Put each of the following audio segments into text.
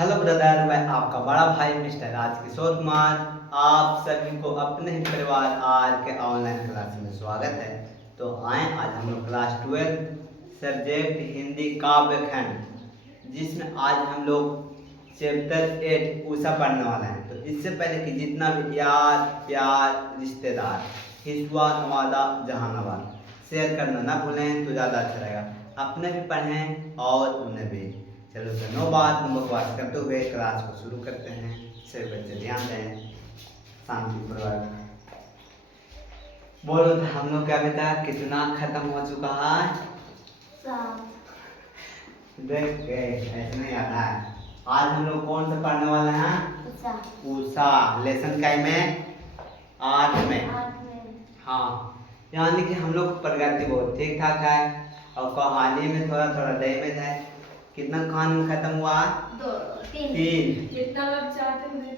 Hello brother, मैं आपका बड़ा भाई मिस्टर राजकिशोर कुमार आप सभी को अपने ही परिवार आर के ऑनलाइन क्लास में स्वागत है। तो आए आज हम लोग क्लास 12 सब्जेक्ट हिंदी काव्य खंड, जिसमें आज हम लोग चैप्टर 8 ऊषा पढ़ने वाला है। तो इससे पहले कि जितना भी यार प्यार रिश्तेदार हिस्वा नवादा जहानाबाद शेयर करना ना भूलें तो ज़्यादा अच्छा रहेगा। अपने भी पढ़ें और उन्हें भी। चलो तो नो बात बकवास करते हुए क्लास को शुरू करते हैं। सभी बच्चे ध्यान दें, शांतिपूर्वक बोलो। हम लोग क्या बेटा कितना खत्म हो चुका है? देख के ऐसे नहीं आता है। आज हम लोग कौन सा पढ़ने वाले हैं? ऊषा। लेसन काय में? 8 में। हाँ, यानी कि हम लोग प्रगति बहुत ठीक ठाक है और कहानी में थोड़ा थोड़ा डैमेज है। कितना कहानी खत्म हुआ? 3। जितना आप चाहते हैं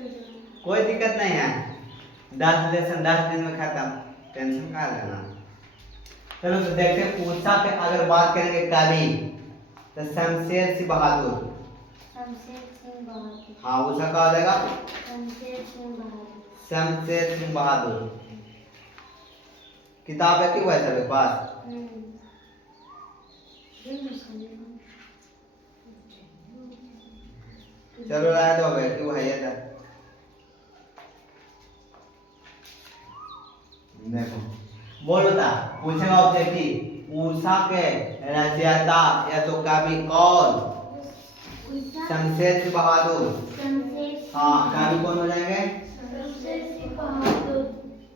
कोई दिक्कत नहीं है। 10 लेसन 10 दिन में खत्म, टेंशन का लेना। चलो तो देखते हैं ऊषा पे अगर बात करेंगे कवि तो शमशेर सिंह बहादुर। हाँ, ऊषा का हो जाएगा शमशेर सिंह बहादुर। किताब है कि वह सभी पास? चलो राय दो कि वो है ये था। देखो बोलो था पूछेगा ऑब्जेक्टिव ऊषा के रचयिता या तो कवि कौन? शमशेर सिंह बहादुर। हाँ, कवि कौन हो जाएंगे?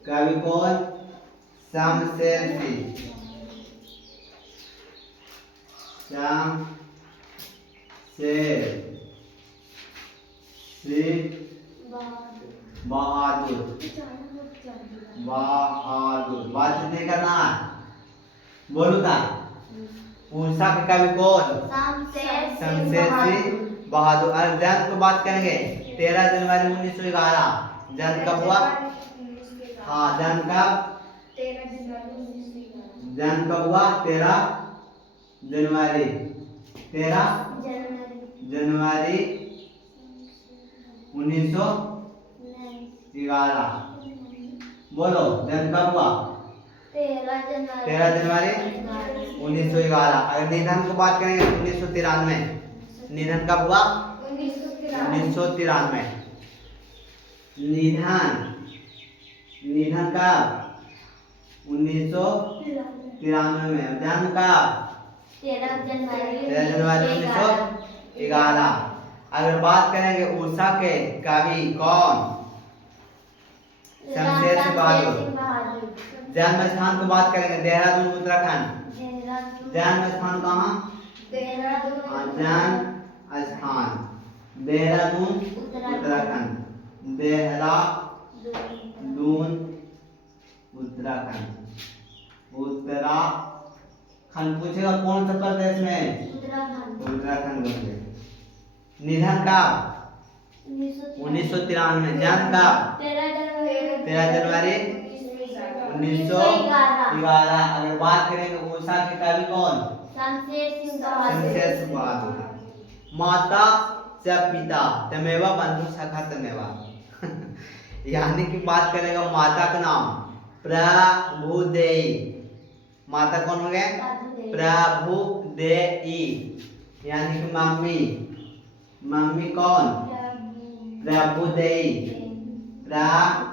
कवि कौन? शमशेर सिंह बहादुर। बात नहीं करना है। बोलू था ऊषा के कवि कौन? शमशेर सिंह बहादुर। और जन्म की बात करेंगे 13 जनवरी 1911। जन्म कब हुआ? हाँ, जन्म कब? जन्म कब हुआ? 13 जनवरी 1911। बोलो जन्म कब हुआ? 13 जनवरी 1911। अगर निधन की बात करेंगे 1993। निधन कब हुआ? 1993। निधन कब? 1993 में। जन्म कब? 13 जनवरी 1911। अगर बात करेंगे ऊषा के कवि कौन? शमशेर सिंह बहादुर। जन्म स्थान की बात करेंगे देहरादून उत्तराखंड। जन्म स्थान कहाँ? जन्म स्थान देहरादून उत्तराखंड। देहरादून उत्तराखंड। उत्तराखंड पूछेगा कौन सा प्रदेश में? उत्तराखंड बोलेंगे। निधन का 1993। जन्म का 13 जनवरी 1911। अगर बात करेंगे ऊषा के कवि कौन? शमशेर सिंह बहादुर। माता च पिता तमेवा बंधु सखा तमेवा यानी कि बात करेगा माता का नाम प्रभुदेई। माता कौन हो गए? प्रभुदेई। यानी कि मम्मी। मम्मी कौन? प्रभुदेई। प्रभुदेई।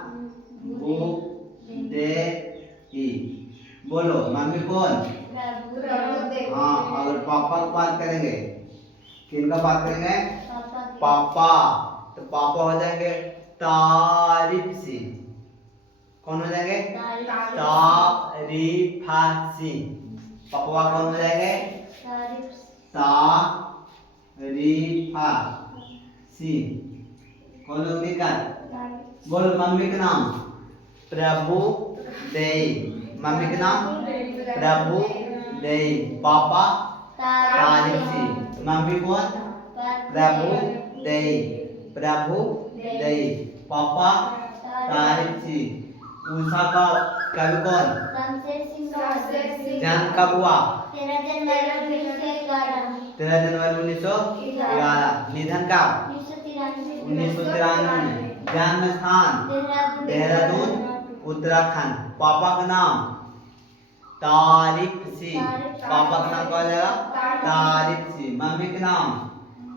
बोलो मम्मी कौन? हाँ, अगर पापा की बात करेंगे किनका बात करेंगे? पापा। तो पापा हो जाएंगे तारिफ सिंह। कौन हो जाएंगे? तारिफा सिंह। पापा कौन हो जाएंगे? तारिफा सिंह। कौन होगी का? बोलो मम्मी का नाम प्रभुदेई। मम्मी का नाम प्रभुदेई। पापा तारिफ सिंह। मम्मी कौन? प्रभुदेई। प्रभुदेई। पापा तारिफ सिंह। ऊषा का कवि कौन? जन्म कब हुआ? 13 जनवरी 1911। निधन का 1993 में। जन्म स्थान देहरादून उत्तराखंड। पापा का नाम तारिक सिंह। पापा का नाम क्या हो जाएगा? तारिक सिंह। मम्मी का नाम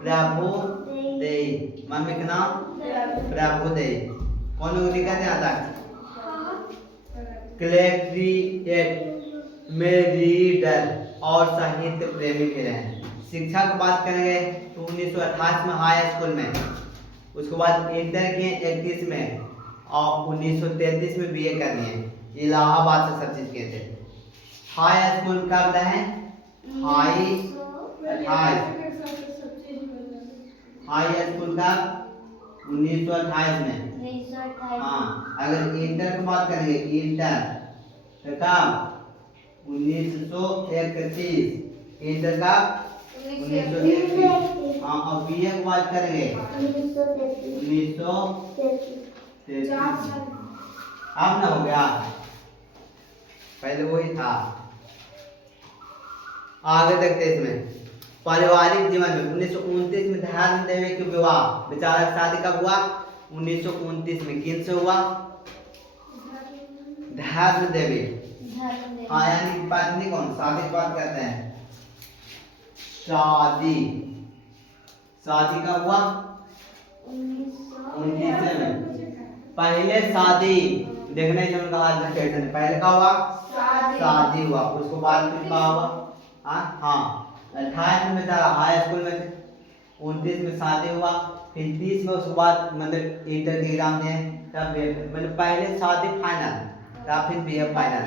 प्रभु देई। मम्मी का नाम प्रभु देई। कौन को दिक्कत नहीं आता? कलेक्ट्रिएट में रीडर और साहित्य प्रेमी भी रहे। शिक्षा की बात करेंगे तो 1928 में हाई स्कूल में, उसके बाद इंटर किए 31 में और 1933 में बीए करनी है। इलाहाबाद से सब चीज किए थे। हाई स्कूल कब रहे? हाई स्कूल का 1928 में। हाँ, अगर इंटर की बात करेंगे इंटर तो कब? 1931। इंटर का 1931। हाँ, और बीए की बात करेंगे 1933। अब ना हो गया, पहले वही था। आगे देखते इसमें पारिवारिक जीवन में 1929 में ध्यान देवी के विवाह। बेचारा शादी कब हुआ? 1929 में। किन से हुआ? ध्यान देवी। हाँ, यानी पत्नी कौन? शादी की बात करते हैं। शादी कब हुआ? 19 में। पहले शादी देखने से उनका हाल कैसे? पहले का हुआ शादी हुआ, उसको बाद फिर का हुआ? हाँ 28 में बेचारा हाई स्कूल में थे। 29 में शादी हुआ, फिर 30 में उसके बाद मतलब इंटर के एग्जाम दिए, तब मतलब पहले शादी फाइनल, तब फिर बीए फाइनल।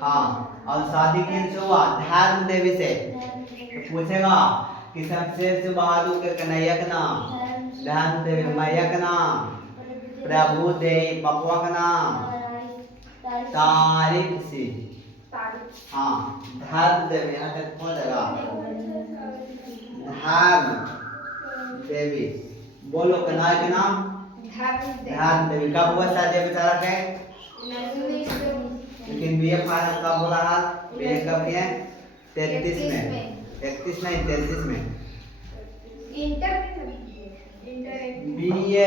हाँ, और शादी किन से हुआ? ध्यान देवी से। तो पूछेगा कि सबसे से बहादुर के कन्हैया का नाम ध्यान देवी, मैया का नाम प्रभु देई, पपुआ का नाम तारिक सिंह। हाँ, ध्यान देवी। यहाँ तक पहुंच जाएगा। ध्यान देवी। बोलो कन्हैया के नाम ध्यान देवी। कब हुआ शादी बेचारा के? लेकिन बीए फाइनल कब हो रहा? बीए कब किए? 33 में। 31 नहीं 33 में। बीए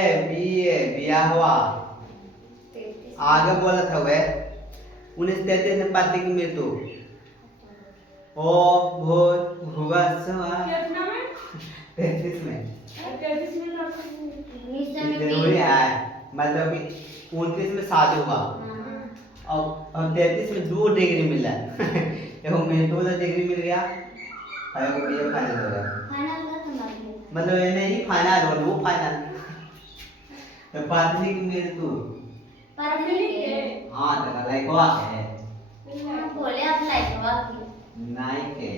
हुआ। आगे बोला था वे 1933 में पति की मृत्यु। ओ भुवस्वा 33 में। जरूरी है, मतलब कि 29 में शादी हुआ और 33 में 2 डिग्री मिला। देखो मेरे 2 डिग्री मिल गया और एक बीए फाइनल हो गया। मतलब ये नहीं फाइनल हो, वो फाइनल। तो पत्नी की मृत्यु हाँ तो लाइकवा है बोले आप लाइकवा नहीं के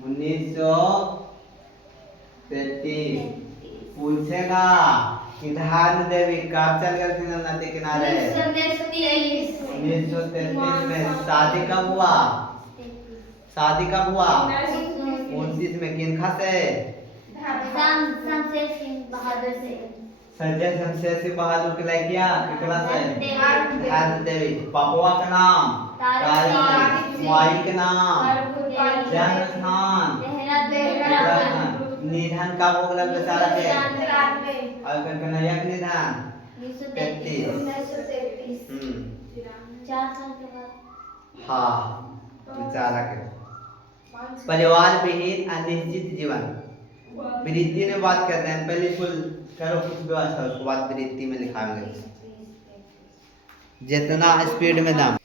1933। पूछेगा कि ध्यान देवी कब चल गए थे नदी किनारे? 1933 में। शादी कब हुआ? शादी कब हुआ? 29 में। किनखा से? शमशेर सिंह बहादुर से। संजय शमशेर सिंह बहादुर के लड़किया कितना से? ध्यान देवी। पपुआ का नाम तारिक। माई के नाम जन्म स्थान उत्तराखंड। निधन कब हो गया बेचारा के? और कन्हैया का निधन 33। 4 साल के बाद। हाँ, बेचारा के। परिवार विहीन अनिश्चित जीवन। वृत्ति में बात करते हैं। पहले कुल करो कुछ व्यवस्था, उसके बाद वृत्ति में लिखाएंगे। जितना स्पीड में दाम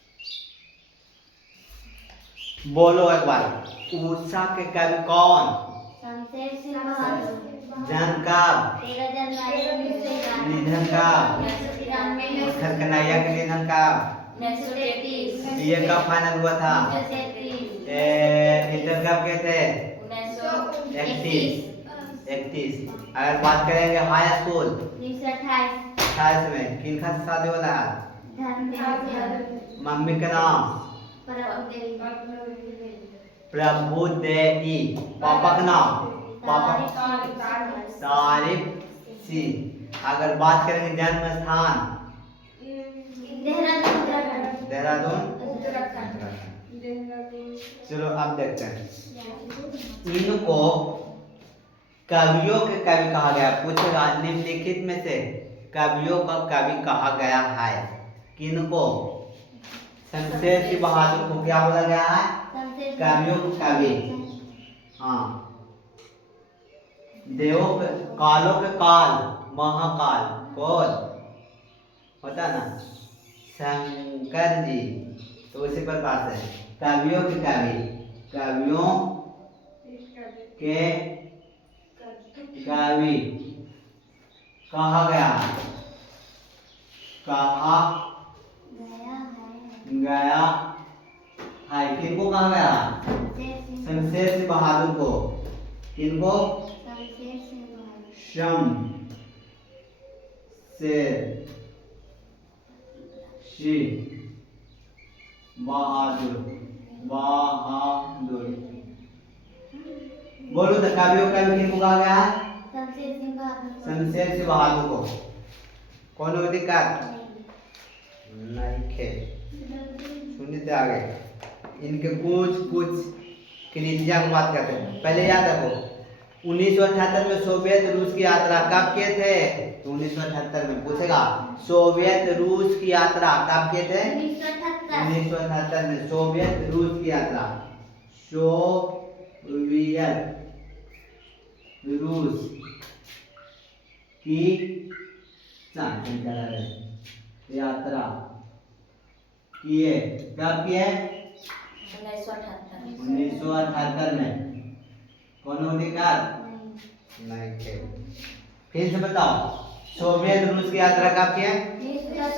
बोलो एक बार। उषा के कवि कौन? शमशेर सिंह बहादुर। जन्म कब? 13 जनवरी 1993। निधन कब? 1993। कन्हैया के निधन कब? 1933। बीए कब फाइनल हुआ था? 1933। इंटर कब के थे? 1931। 31। अगर बात करेंगे हाई स्कूल 1928। 28 में। किनका से शादी हो रहा है? मम्मी का नाम प्रभु देई। पापा का नाम तारिक सिंह। अगर बात करेंगे जन्म स्थान देहरादून देहरादून। उत्तराखंड। चलो अब देखते हैं। इनको कवियों के कवि कहा गया। पूछेगा निम्नलिखित में से कवियों का कवि कहा गया है। किनको? शमशेर सिंह बहादुर को क्या बोला गया है? कवियों के कवि। हाँ, देवों के कालों के काल महाकाल कौन होता ना? शंकर जी। तो उसी पर बात है, कवियों के कवि, कवियों के कवि कहा गया है, कहा गया है। किनको कहा गया? शमशेर सिंह बहादुर को। किनको? शमशेर सिंह बहादुर। बोलो तो कवियों का भी किनको कहा गया है? शमशेर सिंह बहादुर को। कौन हो दिक्कत? नहीं खे सुनते आगे। इनके कुछ कृतियां की बात करते हैं। पहले याद रखो 1978 में सोवियत रूस की यात्रा कब किए थे? तो 1978 में पूछेगा सोवियत रूस की यात्रा कब किए थे? 1978 में सोवियत रूस की यात्रा। सोवियत रूस की यात्रा किए। कब किए? 1978 में। कौन हो दिक्कत? नहीं थे। फिर से बताओ सोवियत रूस की यात्रा कब किए?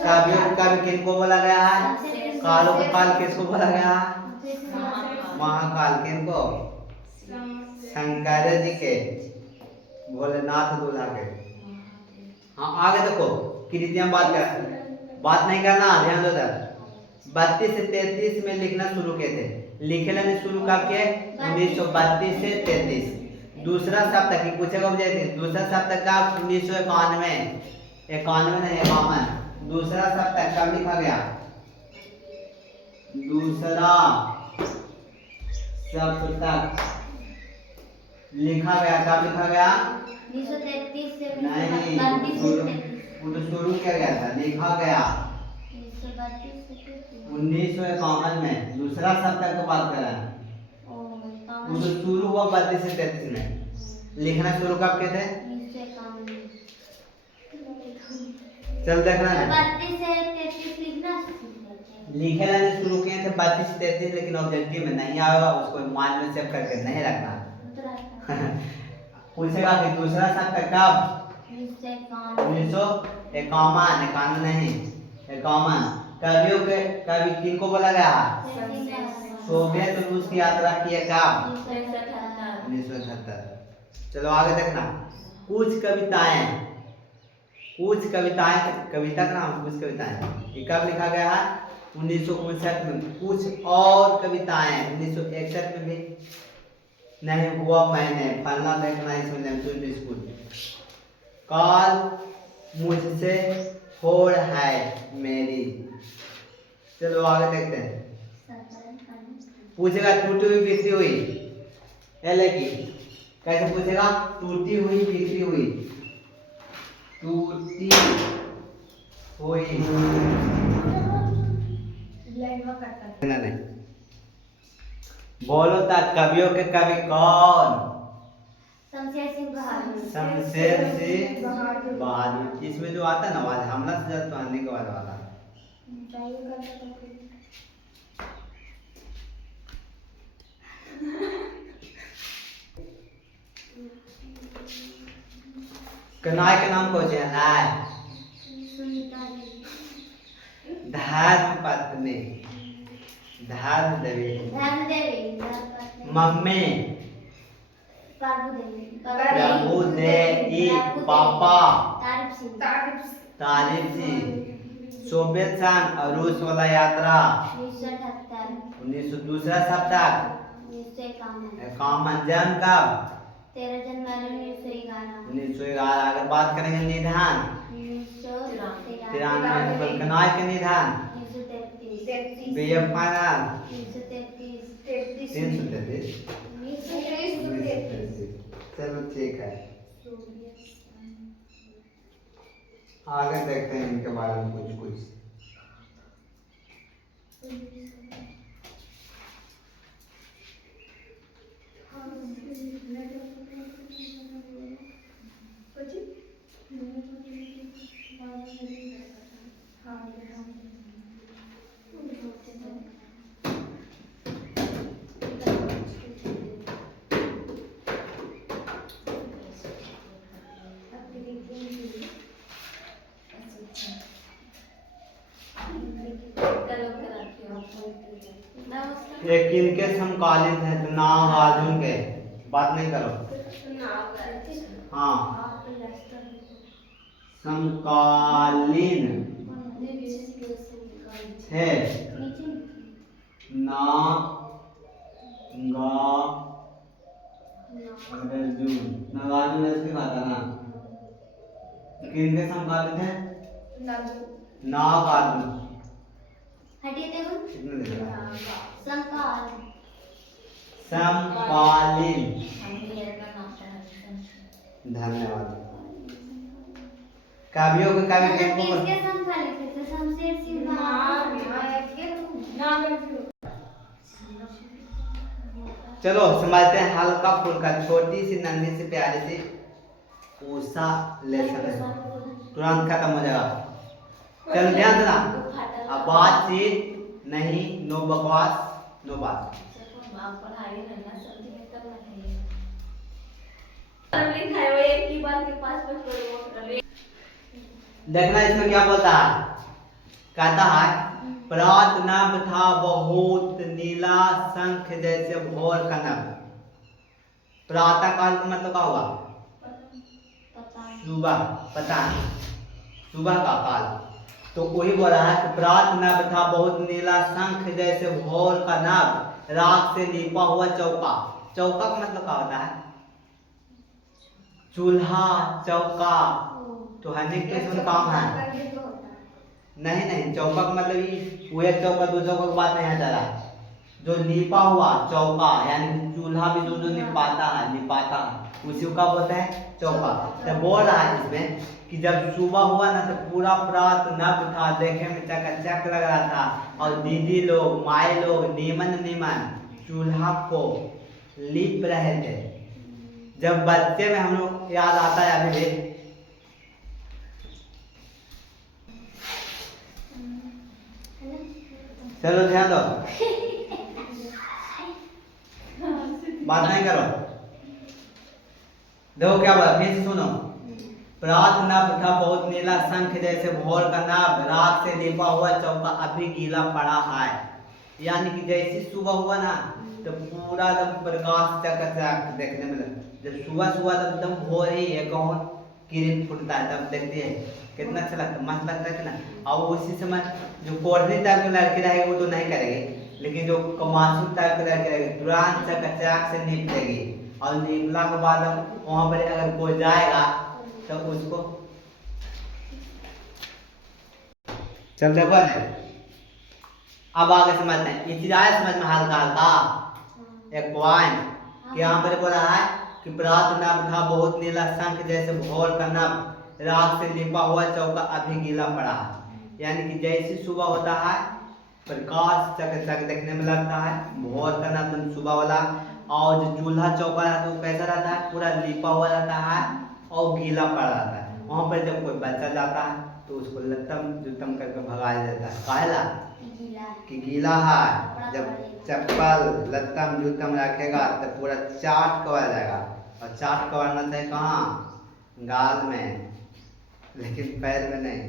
कवियों के कवि किनको बोला गया है? कालों के काल किसको बोला गया है? महाकाल। किनको? शंकर जी के, भोलेनाथ दूल्हा के। हाँ आगे देखो कृतियां बात नहीं करना, ध्यान दो। 32 से 33 में लिखना शुरू किए थे। लिखना शुरू कब किए? 1932 से 33। दूसरा सप्ताह की पूछेगा दूसरा सप्ताह का 1991 नहीं 51। दूसरा सप्ताह कब लिखा गया? दूसरा सप्ताह लिखा गया कब लिखा गया? 1933 से नहीं, शुरू किया गया था, लिखा गया 1951 में। दूसरा सप्ताह की बात कर रहे हैं। शुरू हुआ 32 से 33 में। लिखना शुरू कब किए थे? चल देखना है 32 से 33 लिखना शुरू किए थे 32 से 33, लेकिन ऑब्जेक्टिव में नहीं आएगा, उसको मान में सेव करके नहीं रखना। पूछेगा कि दूसरा सप्ताह कब? 1951 नहीं 51। कवियों के कवि किनको बोला गया? सोवियत रूस की यात्रा की है कब? 1978। चलो आगे देखना कुछ कविताएं कविता का नाम कुछ कविताएं ये कब लिखा गया है? 1959 में। कुछ और कविताएं 1961 में भी नहीं हुआ मैंने फलना देखना इसमें स्कूल। काल मुझसे होड़ है मेरी। चलो आगे देखते हैं। पूछेगा टूटी हुई बिखरी हुई लेकिन कैसे पूछेगा? टूटी हुई बिखरी हुई। टूटी हुई नहीं बोलो था कवियों के कवि कौन? शमशेर सिंह बहादुर। इसमें जो आता है ना आवाज हमला से ज्यादा तो आने के बाद वाला कनाई के नाम कौन है? धर्म पत्नी धर्म देवी मम्मी प्रभु देवी पापा तारीफ सिंह। सोवियत संघ और रूस वाला यात्रा 1978। दूसरा सप्ताह 1951। जन्म कब? 13 जनवरी 1911। अगर बात करेंगे निधन 1993। कनाई के निधन 1933। BF final 333। 333। ठीक है, आगे देखते हैं इनके बारे में कुछ कुछ। ये किनके समकालीन है? तो नागार्जुन के। बात नहीं करो। हाँ, समकालीन है नागार्जुन। नागार्जुन ऐसे कहा था ना। किनके समकालीन है? नागार्जुन। हटिए देखो। कितने लिख रहा है? संकाल समकालीन। धन्यवाद। काव्यों के काव्य मतलब टेम्पो पर किसके समकालिक थे? शमशेर सिंह चलो समझते हैं। हल्का फुल्का छोटी सी नन्ही सी प्यारी सी उषा लेसन है, तुरंत खत्म हो जाएगा। चल ध्यान देना, अब बातचीत नहीं, नो बकवास, नो बात। देखना इसमें क्या बोलता है। कहता है प्रात नभ था बहुत नीला शंख जैसे भोर का नभ। प्रातः काल का मतलब क्या हुआ? सुबह, पता है, सुबह का काल। तो वही बोल रहा है कि प्रात नभ था बहुत नीला शंख जैसे भोर का नभ, राख से लीपा हुआ चौका। चौका का मतलब क्या होता है? चूल्हा, चौका। तो हनी के इसमें काम है। नहीं नहीं, चौका का मतलब ये वो एक चौका दो चौका की बात नहीं हटा रहा। जो लीपा हुआ चौका, यानी चूल्हा भी जो जो लिपाता है, उसी का बोलते हैं चौका। तो बोल रहा है इसमें कि जब सुबह हुआ ना तो पूरा प्रात नभ था, देखे में चकाचक लग रहा था, और दीदी लोग, माए लोग नीमन नीमन चूल्हा को लीप रहे थे। जब बच्चे में हम लोग याद आता है अभी भी। चलो ध्यान दो, बात नहीं करो। देखो क्या बोला, फिर सुनो। प्रात नभ था बहुत नीला शंख जैसे भोर का नभ, रात से लीपा हुआ चौका अभी गीला पड़ा है। यानी कि जैसे सुबह हुआ ना तो पूरा एकदम प्रकाश चकाचक देखने में लगा। जब सुबह सुबह एकदम भोर ही है, कौन किरण फूटता है तब देखते हैं कितना अच्छा लगता है, मस्त लगता है कि ना। और उसी समय जो कोढ़नी टाइप की लड़की रहेगी वो तो नहीं करेगी, लेकिन जो कमासू टाइप की लड़की रहेगी तुरंत चकाचक से नीप देगी। और नीपला के बाद वहां पर अगर कोई जाएगा तो उसको चल देखो। अब आगे समझते हैं, ये चीज आया समझ में हल्का हल्का। एक पॉइंट कि यहाँ पर बोला है कि प्रात नभ था बहुत नीला शंख जैसे भोर का नभ, राख से लिपा हुआ चौका अभी गीला पड़ा है। यानी कि जैसे सुबह होता है प्रकाश चकाचक देखने में लगता है, भोर का नभ सुबह वाला। और जो चूल्हा चौका रहता है वो कैसा रहता है? पूरा लिपा हुआ रहता है और गीला पड़ा रहता है। वहां पर जब कोई बच्चा जाता है तो उसको लत्तम जुत्तम करके भगाया जाता है। काहेला कि गीला है। जब चप्पल लत्तम जुत्तम रखेगा तो पूरा चाट कवा जाएगा, और चाट कवाना चाहिए कहाँ? गाल में, लेकिन पैर में नहीं।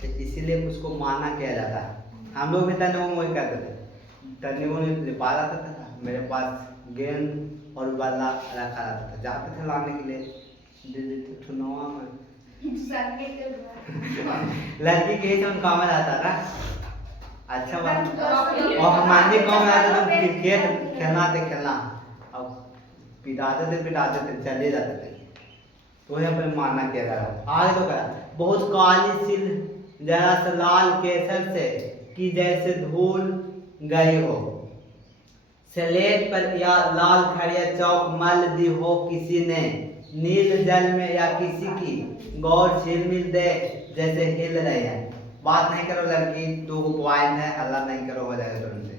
तो इसीलिए उसको माना किया जाता है। हम लोग भी तने वही करते थे, तने वो लिपा रहता था। मेरे पास गेंद और बल्ला रखा रहता था, जाते थे लाने के लिए ठुनवा में। लड़की के ही काम में रहता था। अच्छा बात। और हमारे गाँव में आता था क्रिकेट खेलना, अब पिटाते थे चले जाते थे। तो यहाँ पर मानना किया जा रहा है। आगे तो कहा बहुत काली सिल जरा सा लाल केसर से कि जैसे धूल गई हो, स्लेट पर या लाल खड़िया चौक मल दी हो किसी ने, नील जल में या किसी की गौर झिलमिल दे जैसे हिल रही है। बात नहीं करो लड़की, 2 पॉइंट है, हल्ला नहीं करो, हो जाएगा तुरंत से।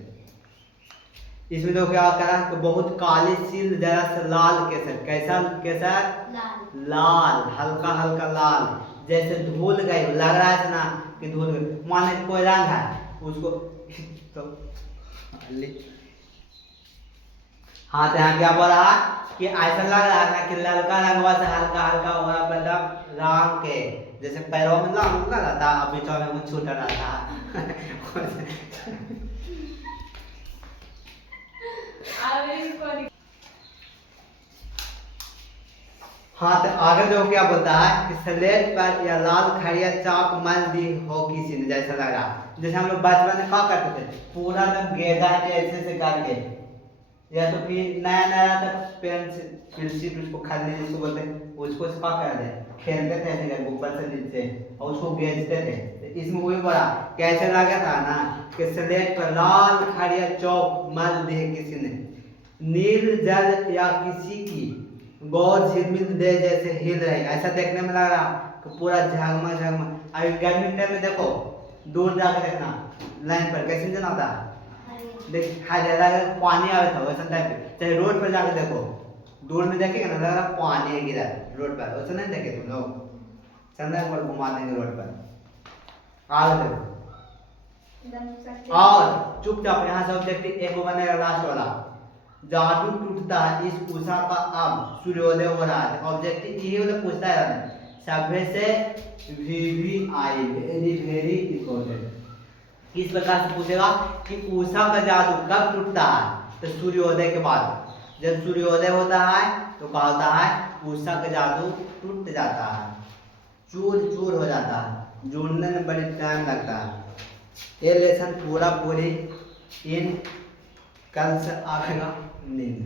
इसमें तो क्या करा कि बहुत काली सील जरा सा लाल केसर, कैसा केसर? लाल। लाल, हल्का हल्का लाल, जैसे धुल गई, लग रहा है ना कि धुल गई। माने कोई रंग है उसको तो हाँ, तो यहाँ क्या बोला कि ऐसा लग रहा है ना कि लड़का रंगवा से हल्का हल्का हो रहा, मतलब रंग के जैसे पैरों में रंग लगा रहता, अभी तो में कुछ छूटा रहता हाँ, तो आगे जो क्या बोलता है कि स्लेट पर या लाल खड़िया चाक मल दी हो किसी ने, जैसा लग रहा। जैसे हम लोग बचपन में क्या करते थे, पूरा एकदम गेदा ऐसे से करके, या तो फिर नया नया तक पेन से पेंसिल उसको खरीदे जिसको बोलते हैं, उसको से क्या करते खेलते थे ऐसे करके ऊपर से नीचे और उसको गेजते थे। तो इसमें वही बड़ा कैसे लगा था ना कि स्लेट पर लाल खड़िया चौक मल दी किसी ने, नील जल या किसी की गौर झिलमिल दे जैसे हिल रही, ऐसा देखने में लग रहा कि पूरा झगमग झगमग। अभी गर्मी टाइम में देखो, दूर जाकर देखना लाइन पर कैसे जना होता है, देख हाँ ज्यादा पानी आवे था वैसा टाइप। चाहे रोड पर जाकर देखो, दूर में देखेगा ना लग रहा पानी है गिरा रोड पर, वैसा नहीं देखे तुम लोग। चंदा पर घुमा देंगे रोड पर, आगे देखो। और चुपचाप यहाँ से ऑब्जेक्ट एक को बनेगा लास्ट वाला, जादू टूटता है इस उषा का अब सूर्योदय हो रहा है। ऑब्जेक्टिव ये वाला पूछता है सभ्य से VVI वेरी वेरी इंपॉर्टेंट। किस प्रकार से पूछेगा कि उषा का जादू कब टूटता है, तो सूर्योदय के बाद। जब सूर्योदय होता है तो क्या होता है, उषा का जादू टूट जाता है, चूर चूर हो जाता है, जुड़ने में बड़ी टाइम लगता है। ये लेसन पूरा पूरी इन कल से आएगा नींद।